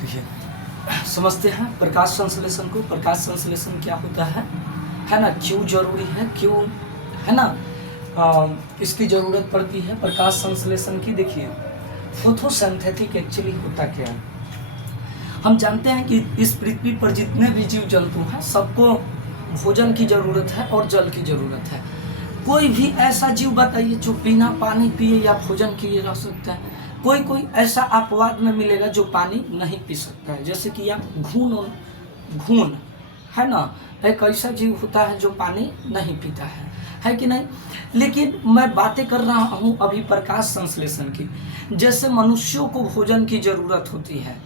देखिए, समझते हैं प्रकाश संश्लेषण को। प्रकाश संश्लेषण क्या होता है ना, क्यों जरूरी है, क्यों है ना इसकी ज़रूरत पड़ती है प्रकाश संश्लेषण की। देखिए, फोटोसिंथेटिक एक्चुअली होता क्या है, हम जानते हैं कि इस पृथ्वी पर जितने भी जीव जंतु हैं सबको भोजन की ज़रूरत है और जल की ज़रूरत है। कोई भी ऐसा जीव बताइए जो बिना पानी पिए या भोजन किए रह सकता है? कोई ऐसा अपवाद में मिलेगा जो पानी नहीं पी सकता है। जैसे कि आप घून है ना, एक ऐसा जीव होता है जो पानी नहीं पीता है कि नहीं। लेकिन मैं बातें कर रहा हूँ अभी प्रकाश संश्लेषण की। जैसे मनुष्यों को भोजन की ज़रूरत होती है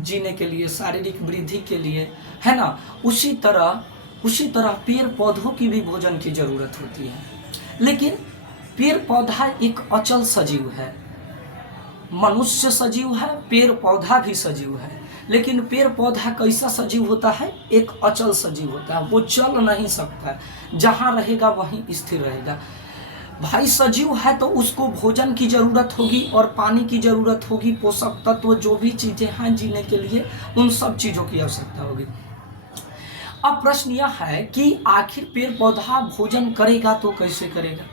जीने के लिए, शारीरिक वृद्धि के लिए, है ना, उसी तरह पेड़ पौधों की भी भोजन की ज़रूरत होती है। लेकिन पेड़ पौधा एक अचल सजीव है, मनुष्य सजीव है, पेड़ पौधा भी सजीव है। लेकिन पेड़ पौधा कैसा सजीव होता है, एक अचल सजीव होता है, वो चल नहीं सकता है, जहाँ रहेगा वहीं स्थिर रहेगा। भाई सजीव है तो उसको भोजन की ज़रूरत होगी और पानी की ज़रूरत होगी, पोषक तत्व जो भी चीज़ें हैं जीने के लिए उन सब चीज़ों की आवश्यकता होगी। अब प्रश्न यह है कि आखिर पेड़ पौधा भोजन करेगा तो कैसे करेगा?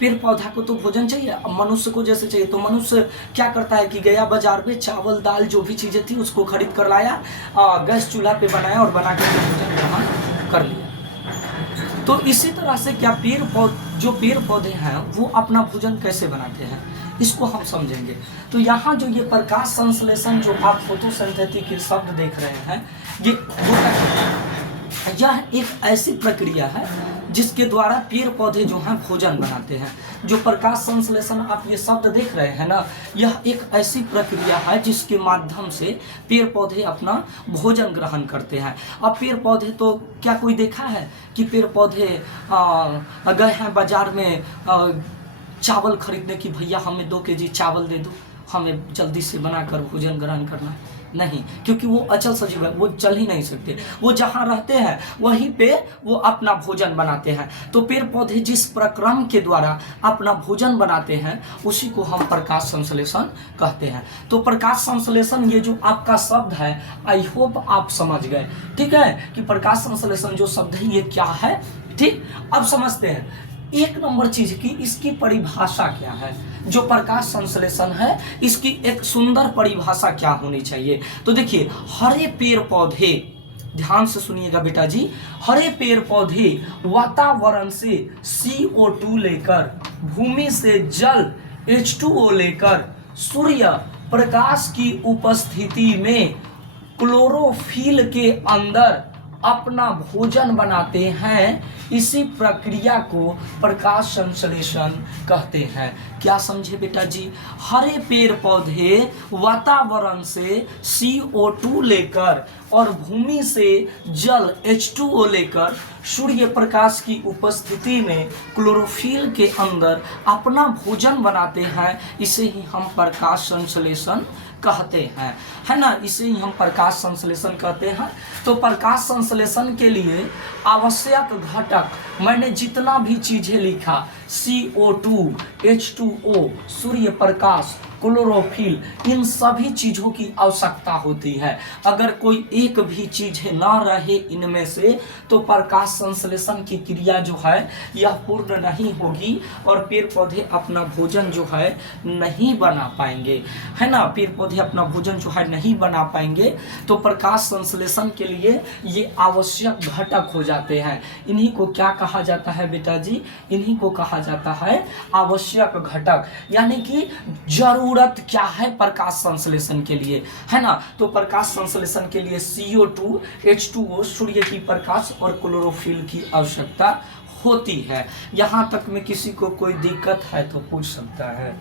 पेड़ पौधा को तो भोजन चाहिए, मनुष्य को जैसे चाहिए। तो मनुष्य क्या करता है कि गया बाजार में, चावल दाल जो भी चीज़ें थी उसको खरीद कर लाया, गैस चूल्हा पे बनाया और बना कर भोजन ग्रहण कर लिया। तो इसी तरह से क्या जो पेड़ पौधे हैं वो अपना भोजन कैसे बनाते हैं, इसको हम समझेंगे। तो यहाँ जो ये प्रकाश संश्लेषण जो आप फोटोसिंथेटिक के शब्द देख रहे हैं, यह एक ऐसी प्रक्रिया है जिसके द्वारा पेड़ पौधे जो हैं भोजन बनाते हैं। जो प्रकाश संश्लेषण आप ये शब्द देख रहे हैं ना, यह एक ऐसी प्रक्रिया है जिसके माध्यम से पेड़ पौधे अपना भोजन ग्रहण करते हैं। अब पेड़ पौधे तो क्या कोई देखा है कि पेड़ पौधे गए हैं बाजार में चावल खरीदने की, भैया हमें 2 केजी चावल दे दो, हमें जल्दी से बनाकर भोजन ग्रहण करना? नहीं, क्योंकि वो अचल सजीव है, वो चल ही नहीं सकते। वो जहाँ रहते हैं वहीं पे वो अपना भोजन बनाते हैं। तो पेड़ पौधे जिस प्रक्रम के द्वारा अपना भोजन बनाते हैं उसी को हम प्रकाश संश्लेषण कहते हैं। तो प्रकाश संश्लेषण ये जो आपका शब्द है, आई होप आप समझ गए, ठीक है, कि प्रकाश संश्लेषण जो शब्द है ये क्या है। ठीक, अब समझते हैं एक नंबर चीज की इसकी परिभाषा क्या है। जो प्रकाश संश्लेषण है इसकी एक सुंदर परिभाषा क्या होनी चाहिए। तो देखिए, हरे पेड़ पौधे, ध्यान से सुनिएगा बेटा जी, हरे पेड़ पौधे वातावरण से CO2 लेकर, भूमि से जल H2O लेकर, सूर्य प्रकाश की उपस्थिति में क्लोरोफिल के अंदर अपना भोजन बनाते हैं। इसी प्रक्रिया को प्रकाश संश्लेषण कहते हैं। क्या समझे बेटा जी? हरे पेड़ पौधे वातावरण से CO2 लेकर और भूमि से जल H2O लेकर, सूर्य प्रकाश की उपस्थिति में क्लोरोफिल के अंदर अपना भोजन बनाते हैं। इसे ही हम प्रकाश संश्लेषण कहते हैं, है ना, इसे ही हम प्रकाश संश्लेषण कहते हैं। तो प्रकाश संश्लेषण के लिए आवश्यक घटक मैंने जितना भी चीजें लिखा, CO2, H2O, Surya Prakash, chlorophyll, इन सभी चीज़ों की आवश्यकता होती है। अगर कोई एक भी चीज़ ना रहे इनमें से तो प्रकाश संश्लेषण की क्रिया जो है यह पूर्ण नहीं होगी और पेड़ पौधे अपना भोजन जो है नहीं बना पाएंगे, है ना, पेड़ पौधे अपना भोजन जो है नहीं बना पाएंगे। तो प्रकाश संश्लेषण के लिए ये आवश्यक घटक हो जाते हैं। इन्हीं को क्या कहा जाता है बेटा जी? इन्हीं को कहा जाता है आवश्यक घटक, यानी कि जरूरत क्या है प्रकाश संश्लेषण के लिए, है ना। तो प्रकाश संश्लेषण के लिए CO2, H2O, सूर्य की प्रकाश और क्लोरोफिल की आवश्यकता होती है। यहाँ तक में किसी को कोई दिक्कत है तो पूछ सकता है।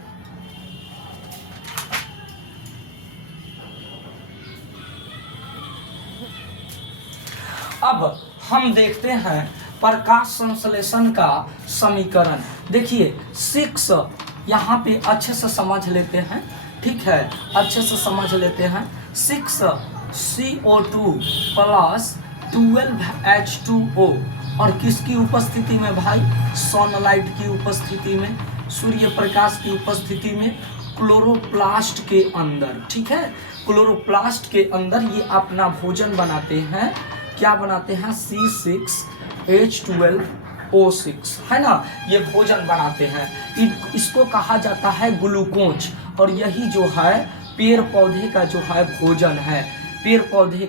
अब हम देखते हैं प्रकाश संश्लेषण का समीकरण। देखिए 6 यहाँ पे अच्छे से समझ लेते हैं, ठीक है, अच्छे से समझ लेते हैं। 6 CO2 प्लस 12 H2O और किसकी उपस्थिति में भाई? सनलाइट की उपस्थिति में, सूर्य प्रकाश की उपस्थिति में क्लोरोप्लास्ट के अंदर, ठीक है, क्लोरोप्लास्ट के अंदर ये अपना भोजन बनाते हैं। क्या बनाते हैं? C6H12O6, है ना, ये भोजन बनाते हैं। इसको कहा जाता है ग्लूकोज। और यही जो है पेड़ पौधे का जो है भोजन है, पेड़ पौधे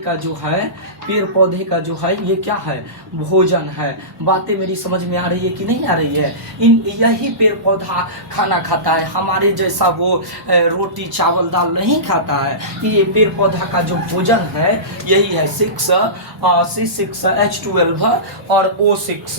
का जो है ये क्या है? भोजन है। बातें मेरी समझ में आ रही है कि नहीं आ रही है? यही पेड़ पौधा खाना खाता है, हमारे जैसा वो रोटी चावल दाल नहीं खाता है। ये पेड़ पौधा का जो भोजन है यही है C6H12 और O6,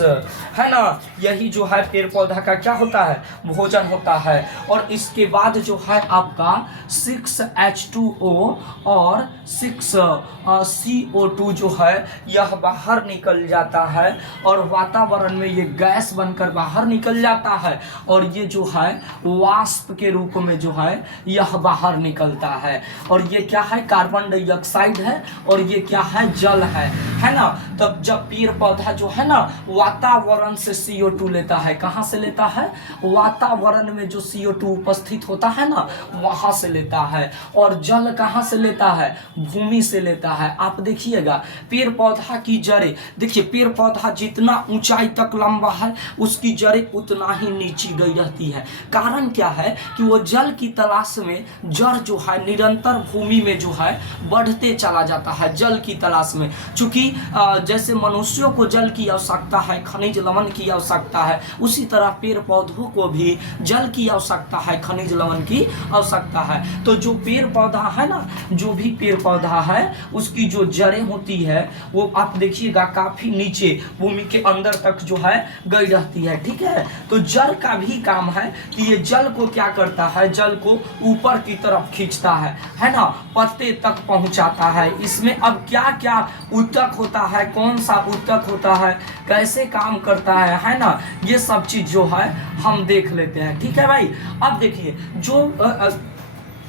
है ना। यही जो है पेड़ पौधा का क्या होता है? भोजन होता है। और इसके बाद जो है आपका 6H2O और 6CO2 जो है यह बाहर निकल जाता है और वातावरण में ये गैस बनकर बाहर निकल जाता है। और ये जो है वाष्प के रूप में जो है यह बाहर निकलता है। और ये क्या है? कार्बन डाइऑक्साइड है और ये क्या है? जल है ना। तब जब पेड़ पौधा जो है ना वातावरण से CO2 लेता है, कहाँ से लेता है? वातावरण में जो CO2 उपस्थित होता है ना वहां से लेता है। और जल कहाँ से लेता है? भूमि से लेता है। आप देखिएगा पेड़ पौधा की जड़ें, देखिए पेड़ पौधा जितना ऊंचाई तक लंबा है उसकी जड़ें उतना ही नीचे गई रहती है। कारण क्या है? कि वो जल की तलाश में जड़ जो है निरंतर भूमि में जो है बढ़ते चला जाता है जल की तलाश में। चूंकि जैसे मनुष्यों को जल की आवश्यकता है, खनिज लवण की आवश्यकता है, उसी तरह पेड़ पौधों को भी जल की आवश्यकता है, खनिज लवण की आवश्यकता है। तो जो पेड़ पौधा है ना, जो भी पेड़ पौधा है उसकी जो जड़ें होती है वो आप देखिएगा काफी नीचे भूमि के अंदर तक जो है गई रहती है, ठीक है। तो जल का भी काम है कि ये जल को क्या करता है? जल को ऊपर की तरफ खींचता है ना, पत्ते तक पहुंचाता है। इसमें अब क्या क्या ऊतक होता है, कौन सा ऊतक होता है, कैसे काम करता है ना, ये सब चीज जो है हम देख लेते हैं, ठीक है भाई। अब देखिए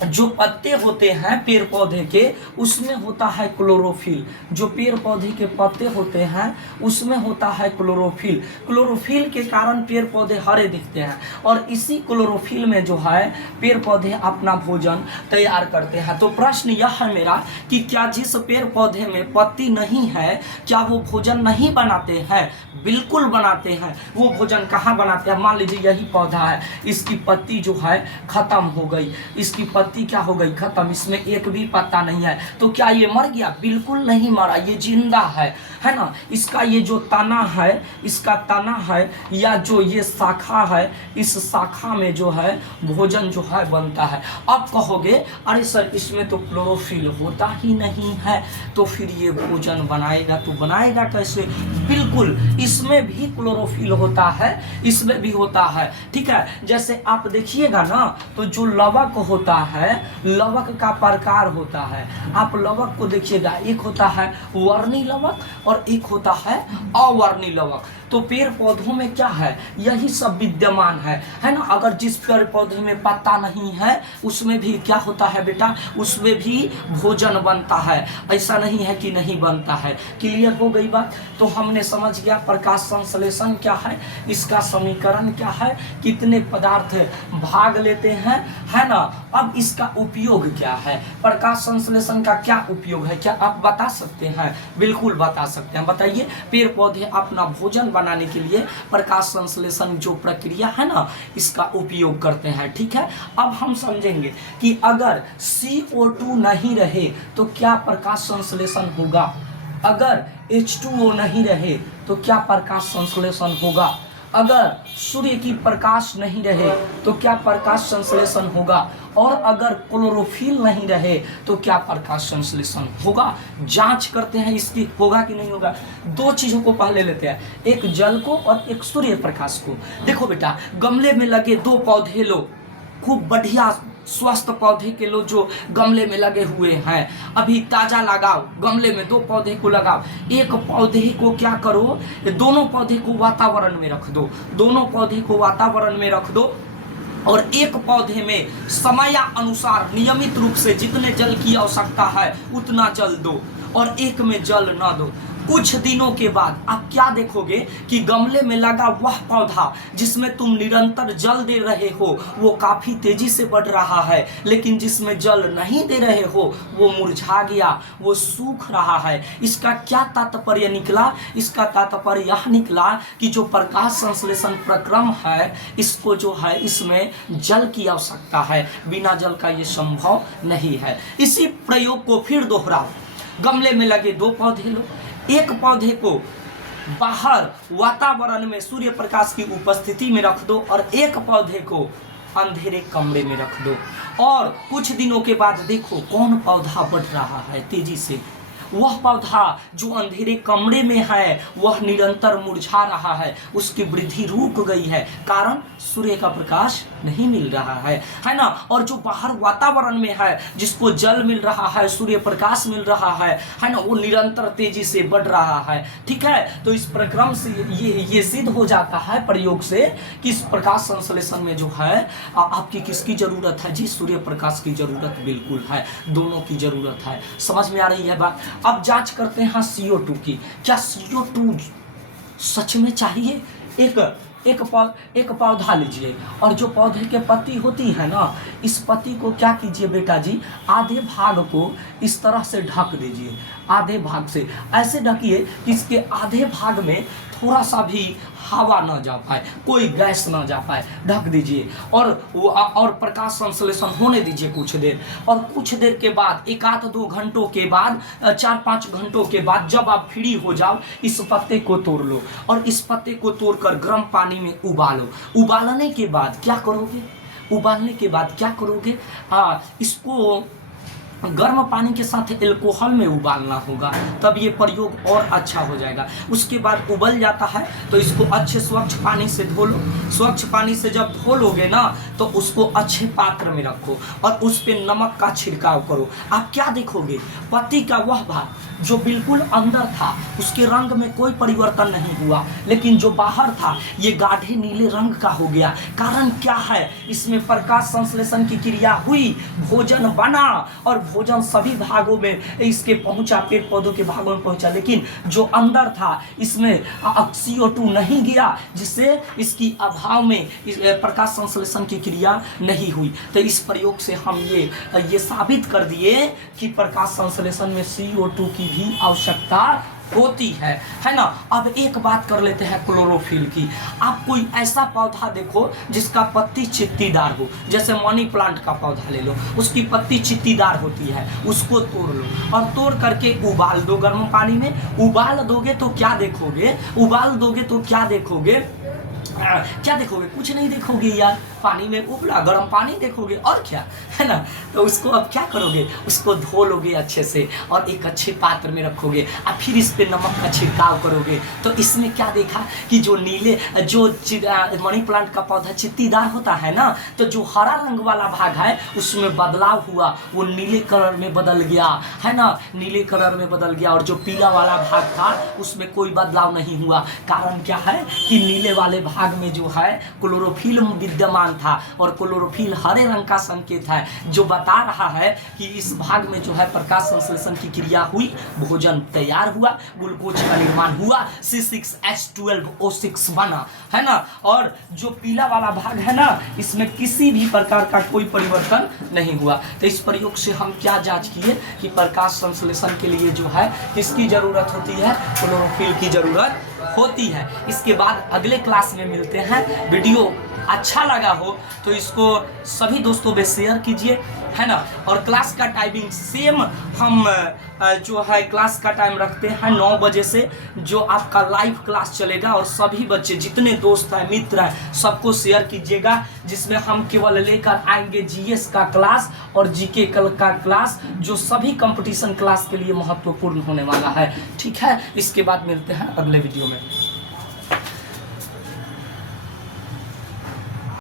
जो पत्ते होते हैं पेड़ पौधे के उसमें होता है क्लोरोफिल। जो पेड़ पौधे के पत्ते होते हैं उसमें होता है क्लोरोफिल। क्लोरोफिल के कारण पेड़ पौधे हरे दिखते हैं और इसी क्लोरोफिल में जो है पेड़ पौधे अपना भोजन तैयार करते हैं। तो प्रश्न यह है मेरा कि क्या जिस पेड़ पौधे में पत्ती नहीं है क्या वो भोजन नहीं बनाते हैं? बिल्कुल बनाते हैं। वो भोजन कहाँ बनाते हैं? मान लीजिए यही पौधा है, इसकी पत्ती जो है खत्म हो गई, इसकी पत्ती क्या हो गई? खत्म, इसमें एक भी पत्ता नहीं है। तो क्या ये मर गया? बिल्कुल नहीं मरा, ये जिंदा है ना। इसका ये जो तना है, इसका तना है या जो ये शाखा है, इस शाखा में जो है भोजन जो है बनता है। अब कहोगे अरे सर इसमें तो क्लोरोफिल होता ही नहीं है, तो फिर ये भोजन बनाएगा तो बनाएगा कैसे? बिल्कुल इसमें भी क्लोरोफिल होता है, इसमें भी होता है, ठीक है। जैसे आप देखिएगा ना तो जो लवक होता है, लवक का प्रकार होता है। आप लवक को देखिएगा, एक होता है वर्णी लवक और एक होता है अवर्णी लवक। तो पेड़ पौधों में क्या है? यही सब विद्यमान है ना। अगर जिस पेड़ पौधे में पत्ता नहीं है उसमें भी क्या होता है बेटा? उसमें भी भोजन बनता है, ऐसा नहीं है कि नहीं बनता है। क्लियर हो गई बात? तो हमने समझ गया प्रकाश संश्लेषण क्या है, इसका समीकरण क्या है, कितने पदार्थ भाग लेते हैं, है ना। अब इसका उपयोग क्या है? प्रकाश संश्लेषण का क्या उपयोग है? क्या आप बता सकते हैं? बिल्कुल बता सकते हैं, बताइए। पेड़ पौधे अपना भोजन बनाने के लिए प्रकाश संश्लेषण जो प्रक्रिया है ना इसका उपयोग करते हैं, ठीक है। अब हम समझेंगे कि अगर CO2 नहीं रहे तो क्या प्रकाश संश्लेषण होगा, अगर H2O नहीं रहे तो क्या प्रकाश संश्लेषण होगा, अगर सूर्य की प्रकाश नहीं रहे तो क्या प्रकाश संश्लेषण होगा, और अगर क्लोरोफिल नहीं रहे तो क्या प्रकाश संश्लेषण होगा। जांच करते हैं इसकी, होगा कि नहीं होगा। दो चीजों को पहले लेते हैं, एक जल को और एक सूर्य प्रकाश को। देखो बेटा, गमले में लगे दो पौधे लो, खूब बढ़िया स्वस्थ पौधे के लो जो गमले में लगे हुए हैं, अभी ताजा लगाओ, गमले में दो पौधे को लगाओ। एक पौधे को क्या करो, दोनों पौधे को वातावरण में रख दो, दोनों पौधे को वातावरण में रख दो और एक पौधे में समय अनुसार नियमित रूप से जितने जल की आवश्यकता है उतना जल दो और एक में जल ना दो। कुछ दिनों के बाद आप क्या देखोगे कि गमले में लगा वह पौधा जिसमें तुम निरंतर जल दे रहे हो वो काफी तेजी से बढ़ रहा है, लेकिन जिसमें जल नहीं दे रहे हो वो मुरझा गया, वो सूख रहा है। इसका क्या तात्पर्य निकला? इसका तात्पर्य यह निकला कि जो प्रकाश संश्लेषण प्रक्रम है इसको जो है इसमें जल की आवश्यकता है, बिना जल का ये संभव नहीं है। इसी प्रयोग को फिर दोहराओ। गमले में लगे 2 पौधे लो, एक पौधे को बाहर वातावरण में सूर्य प्रकाश की उपस्थिति में रख दो और एक पौधे को अंधेरे कमरे में रख दो, और कुछ दिनों के बाद देखो कौन पौधा बढ़ रहा है तेजी से। वह पौधा जो अंधेरे कमरे में है वह निरंतर मुरझा रहा है, उसकी वृद्धि रुक गई है, कारण सूर्य का प्रकाश नहीं मिल रहा है ना। और जो बाहर वातावरण में है जिसको जल मिल रहा है, सूर्य प्रकाश मिल रहा है ना, वो निरंतर तेजी से बढ़ रहा है। ठीक है, तो इस प्रक्रम से ये सिद्ध हो जाता है प्रयोग से कि इस प्रकाश संश्लेषण में जो है आपकी किसकी जरूरत है जी? सूर्य प्रकाश की जरूरत बिल्कुल है, दोनों की जरूरत है। समझ में आ रही है बात? अब जांच करते हैं CO2 की। क्या CO2 सच में चाहिए? एक पौधा लीजिए और जो पौधे के पत्ती होती है ना, इस पत्ती को क्या कीजिए बेटा जी, आधे भाग को इस तरह से ढक दीजिए, आधे भाग से ऐसे ढकिए कि इसके आधे भाग में थोड़ा सा भी हवा न जा पाए, कोई गैस न जा पाए, ढक दीजिए और प्रकाश संश्लेषण होने दीजिए कुछ देर। और कुछ देर के बाद 1-2 घंटों के बाद 4-5 घंटों के बाद जब आप फ्री हो जाओ, इस पत्ते को तोड़ लो और इस पत्ते को तोड़कर गर्म पानी में उबालो। उबालने के बाद क्या करोगे? उबालने के बाद क्या करोगे? इसको गर्म पानी के साथ एल्कोहल में उबालना होगा, तब ये प्रयोग और अच्छा हो जाएगा। उसके बाद उबल जाता है तो इसको अच्छे स्वच्छ पानी से धो लो। स्वच्छ पानी से जब धो लोगे ना तो उसको अच्छे पात्र में रखो और उस पे नमक का छिड़काव करो। आप क्या देखोगे? पत्ती का वह भाग जो बिल्कुल अंदर था उसके रंग में कोई परिवर्तन नहीं हुआ, लेकिन जो बाहर था ये गाढ़े नीले रंग का हो गया। कारण क्या है? इसमें प्रकाश संश्लेषण की क्रिया हुई, भोजन बना और भोजन सभी भागों में इसके पहुंचा, पेड़ पौधों के भागों में पहुंचा, लेकिन जो अंदर था इसमें CO2 नहीं गया, जिससे इसकी अभाव में प्रकाश संश्लेषण की क्रिया नहीं हुई। तो इस प्रयोग से हम ये साबित कर दिए कि प्रकाश संश्लेषण में CO2 की भी आवश्यकता होती है ना। अब एक बात कर लेते हैं क्लोरोफिल की। आप कोई ऐसा पौधा देखो जिसका पत्ती चित्तीदार हो, जैसे मनी प्लांट का पौधा ले लो, उसकी पत्ती चित्तीदार होती है, उसको तोड़ लो और तोड़ करके उबाल दो गर्म पानी में। उबाल दोगे तो क्या देखोगे? क्या देखोगे? कुछ नहीं देखोगे यार, पानी में उबला गर्म पानी देखोगे और क्या, है ना। तो उसको अब क्या करोगे? उसको धो लोगे अच्छे से और एक अच्छे पात्र में रखोगे और फिर इस पे नमक का छिड़काव करोगे। तो इसमें क्या देखा कि जो मनी प्लांट का पौधा चित्तीदार होता है ना, तो जो हरा रंग वाला भाग है उसमें बदलाव हुआ, वो नीले कलर में बदल गया, है ना, नीले कलर में बदल गया। और जो पीला वाला भाग था उसमें कोई बदलाव नहीं हुआ। कारण क्या है कि नीले वाले भाग में जो है क्लोरोफिल विद्यमान था और क्लोरोफिल हरे रंग का संकेत है, जो बता रहा है कि इस भाग में जो है प्रकाश संश्लेषण की क्रिया हुई, भोजन तैयार हुआ, ग्लूकोज का निर्माण हुआ, C6H12O6 बना, है ना। और जो पीला वाला भाग है ना, इसमें किसी भी प्रकार का कोई परिवर्तन नहीं हुआ। तो इस प्रयोग से हम क्या जांच किए कि प्रकाश संश्लेषण के लिए जो है किसकी जरूरत होती है? क्लोरोफिल की जरूरत होती है। इसके बाद अगले क्लास में मिलते हैं। वीडियो अच्छा लगा हो तो इसको सभी दोस्तों में शेयर कीजिए, है ना। और क्लास का टाइमिंग सेम हम जो है क्लास का टाइम रखते हैं 9 बजे से, जो आपका लाइव क्लास चलेगा। और सभी बच्चे जितने दोस्त हैं, मित्र हैं, सबको शेयर कीजिएगा, जिसमें हम केवल लेकर आएंगे GS का क्लास और GK का क्लास, जो सभी कंपटीशन क्लास के लिए महत्वपूर्ण होने वाला है। ठीक है, इसके बाद मिलते हैं अगले वीडियो में।